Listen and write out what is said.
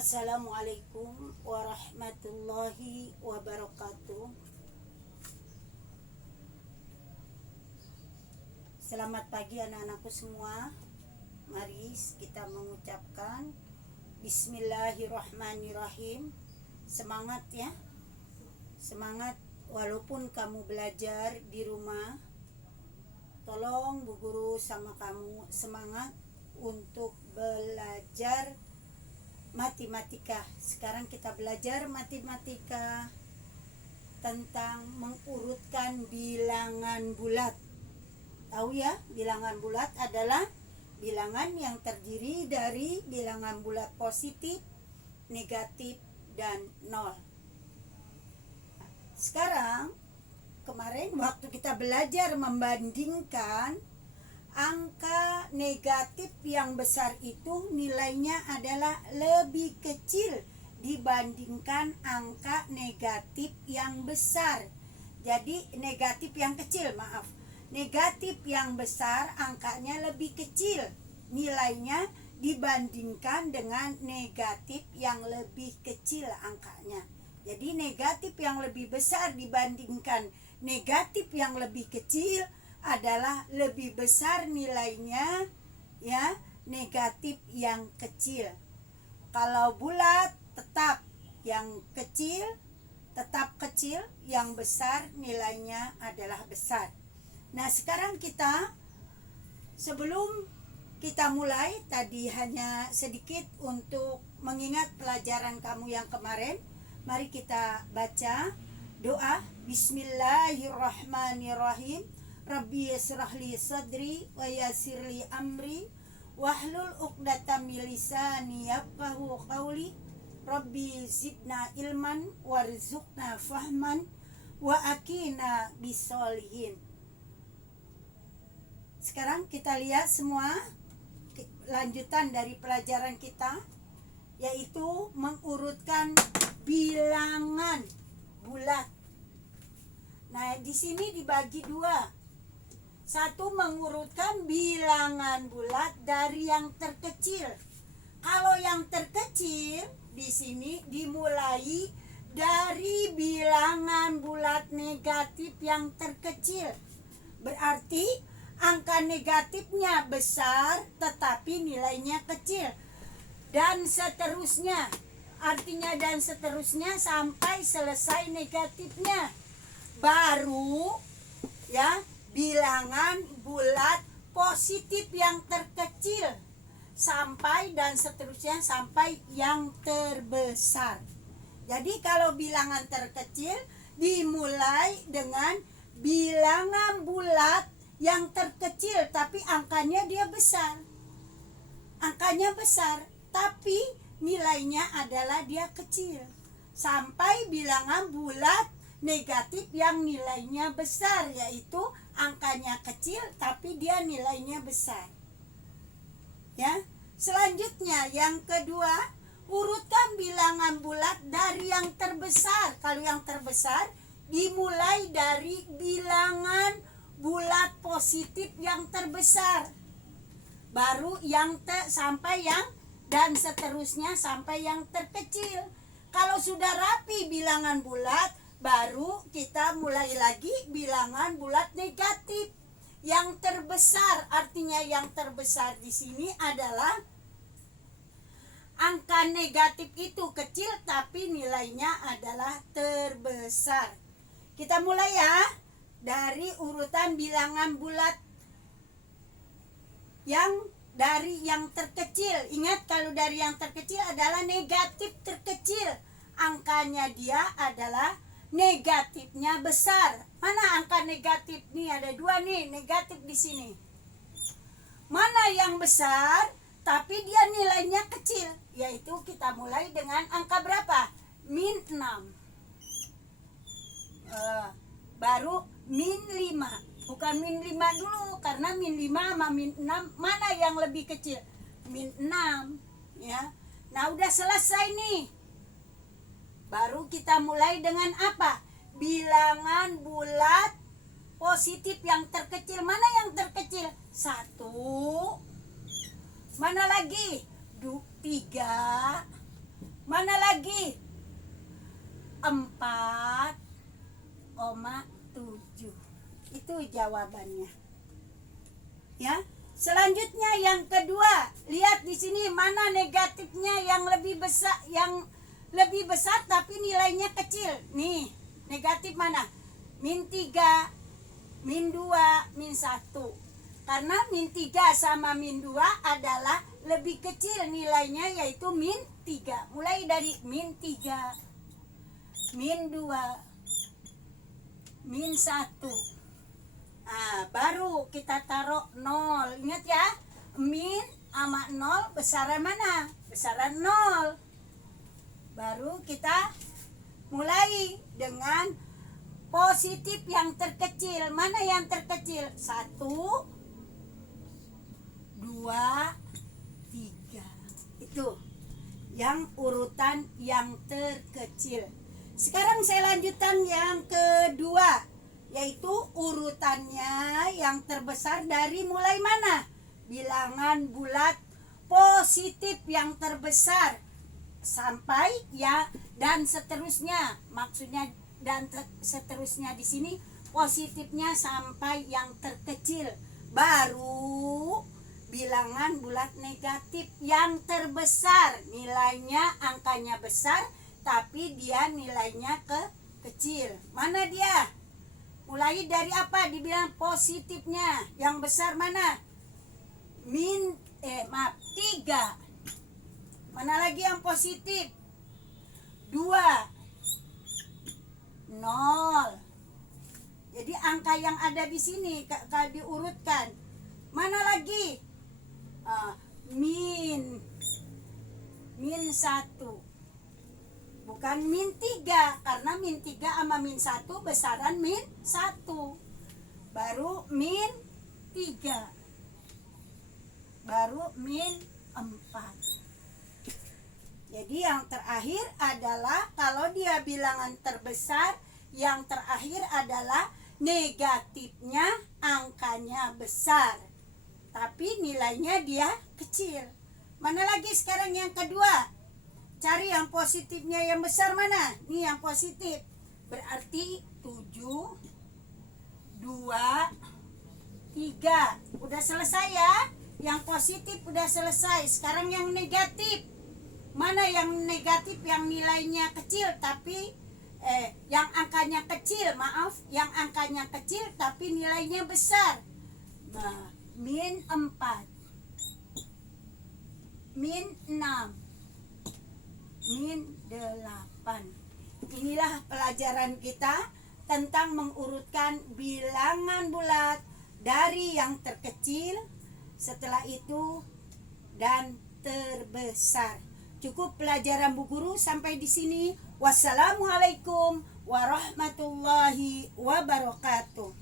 Assalamualaikum warahmatullahi wabarakatuh. Selamat pagi anak-anakku semua. Mari kita mengucapkan Bismillahirrahmanirrahim. Semangat ya. Semangat walaupun kamu belajar di rumah. Tolong Bu Guru sama kamu semangat untuk belajar matematika. Sekarang kita belajar matematika tentang mengurutkan bilangan bulat. Tahu ya, bilangan bulat adalah bilangan yang terdiri dari bilangan bulat positif, negatif, dan nol. Sekarang, kemarin waktu kita belajar membandingkan angka negatif yang besar itu nilainya adalah lebih kecil dibandingkan angka negatif yang besar. Jadi negatif yang kecil, negatif yang besar angkanya lebih kecil nilainya dibandingkan dengan negatif yang lebih kecil angkanya. Jadi negatif yang lebih besar dibandingkan negatif yang lebih kecil adalah lebih besar nilainya ya, negatif yang kecil. Kalau bulat tetap yang kecil tetap kecil, yang besar nilainya adalah besar. Nah, sekarang kita sebelum kita mulai tadi hanya sedikit untuk mengingat pelajaran kamu yang kemarin. Mari kita baca doa Bismillahirrahmanirrahim. Rabbi yasrah li sadri wa yassir li amri wahlul 'uqdatam min lisani yafqahu qawli. Rabbi zidna ilman warzuqna fahman wa akina bisolihin. Sekarang kita lihat semua lanjutan dari pelajaran kita, yaitu mengurutkan bilangan bulat. Nah, di sini dibagi dua. Satu, mengurutkan bilangan bulat dari yang terkecil. Kalau yang terkecil di sini dimulai dari bilangan bulat negatif yang terkecil. Berarti angka negatifnya besar tetapi nilainya kecil. Dan seterusnya. Artinya dan seterusnya sampai selesai negatifnya. Baru ya bilangan bulat positif yang terkecil sampai dan seterusnya sampai yang terbesar. Jadi kalau bilangan terkecil dimulai dengan bilangan bulat yang terkecil tapi angkanya dia besar. Angkanya besar tapi nilainya adalah dia kecil. Sampai bilangan bulat negatif yang nilainya besar, yaitu angkanya kecil tapi dia nilainya besar. Ya. Selanjutnya yang kedua, urutkan bilangan bulat dari yang terbesar. Kalau yang terbesar dimulai dari bilangan bulat positif yang terbesar. Baru yang sampai yang dan seterusnya sampai yang terkecil. Kalau sudah rapi bilangan bulat, baru kita mulai lagi bilangan bulat negatif yang terbesar. Artinya yang terbesar di sini adalah angka negatif itu kecil tapi nilainya adalah terbesar. Kita mulai ya dari urutan bilangan bulat yang dari yang terkecil. Ingat, kalau dari yang terkecil adalah negatif terkecil. Angkanya dia adalah negatifnya besar. Mana angka negatif nih? Ada dua nih negatif di sini. Mana yang besar tapi dia nilainya kecil? Yaitu kita mulai dengan angka berapa? Min 6. Baru min 5. Bukan min 5 dulu, karena min 5 sama min 6 mana yang lebih kecil? Min 6 ya. Nah, udah selesai nih. Baru kita mulai dengan apa? Bilangan bulat positif yang terkecil. Mana yang terkecil? 1. Mana lagi? 3. Mana lagi? 4,7. Itu jawabannya. Ya. Selanjutnya yang kedua, lihat di sini mana negatifnya yang lebih besar tapi nilainya kecil. Nih, negatif mana? -3, -2, -1. Karena -3 sama -2 adalah lebih kecil nilainya, yaitu -3. Mulai dari -3, -2, -1. Nah, baru kita taruh 0. Ingat ya, min sama 0 besaran mana? Besaran 0. Baru kita mulai dengan positif yang terkecil. Mana yang terkecil? 1, 2, 3. Itu yang urutan yang terkecil. Sekarang saya lanjutkan yang kedua, yaitu urutannya yang terbesar dari mulai mana? Bilangan bulat positif yang terbesar sampai ya dan seterusnya. Maksudnya dan seterusnya di sini positifnya sampai yang terkecil. Baru bilangan bulat negatif yang terbesar, nilainya angkanya besar tapi dia nilainya kecil. Mana dia? Mulai dari apa? Dibilang positifnya yang besar mana? 3. Mana lagi yang positif? 2, 0. Jadi angka yang ada di sini kalau diurutkan, mana lagi? -1. Bukan -3, karena -3 sama -1 besaran -1. Baru -3. Baru -4. Jadi yang terakhir adalah, kalau dia bilangan terbesar, yang terakhir adalah negatifnya angkanya besar tapi nilainya dia kecil. Mana lagi sekarang yang kedua? Cari yang positifnya yang besar mana? Ini yang positif. Berarti 7, 2, 3. Udah selesai ya. Yang positif udah selesai. Sekarang yang negatif. Mana yang negatif yang nilainya kecil tapi yang angkanya kecil, yang angkanya kecil tapi nilainya besar. Nah, -4, -6, -8. Inilah pelajaran kita tentang mengurutkan bilangan bulat dari yang terkecil, setelah itu dan terbesar. Cukup pelajaran Bu Guru sampai di sini. Wassalamualaikum warahmatullahi wabarakatuh.